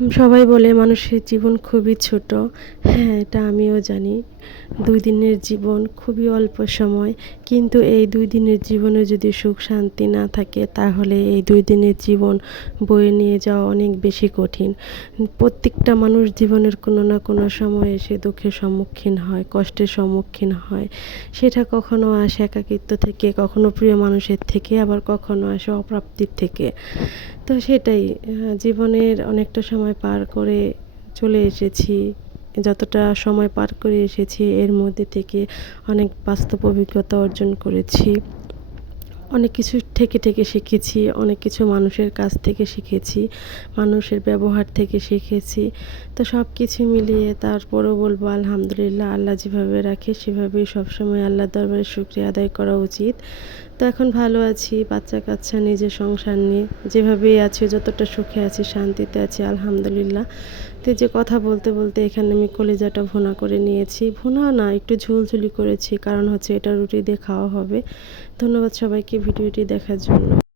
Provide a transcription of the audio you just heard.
সবাই বলে মানুষের জীবন খুবই ছোট। হ্যাঁ, এটা আমিও জানি। ২ দিনের জীবন খুবই অল্প সময়। কিন্তু এই ২ দিনের জীবনে যদি সুখ শান্তি না থাকে তাহলে এই ২ দিনের জীবন বয়ে নিয়ে যাওয়া অনেক বেশি কঠিন। প্রত্যেকটা মানুষ জীবনের কোনো না কোনো সময়ে সে দুঃখের সম্মুখীন হয়, কষ্টের সম্মুখীন হয়। সেটা কখনো আসে একাকিত্ব থেকে, কখনো প্রিয় মানুষের থেকে, আবার কখনো আসে অপ্রাপ্তির থেকে। তো সেটাই জীবনের অনেকটা সময় পার করে চলে এসেছি। যতটা সময় পার করে এসেছি এর মধ্যে থেকে অনেক বাস্তব অভিজ্ঞতা অর্জন করেছি। অনেক কিছু থেকে শিখেছি, অনেক কিছু মানুষের কাছ থেকে শিখেছি, মানুষের ব্যবহার থেকে শিখেছি। তো সব কিছু মিলিয়ে তারপরও বলবো আলহামদুলিল্লাহ, আল্লাহ যেভাবে রাখে সেভাবেই সবসময় আল্লাহর দরবারে শুকরিয়া আদায় করা উচিত। তো এখন ভালো আছি, বাচ্চা-কাচ্চা, নিজের সংসার নিয়ে যেভাবেই আছি, যতটা সুখে আছি, শান্তিতে আছি আলহামদুলিল্লাহ। তো এই যে কথা বলতে বলতে এখানে আমি কলিজাটা ভুনা করে নিয়েছি। ভুনা না, একটু ঝোলঝুলি করেছি, কারণ হচ্ছে এটা রুটি দিয়ে খাওয়া হবে। ধন্যবাদ সবাইকে ভিডিওটি দেখার জন্য।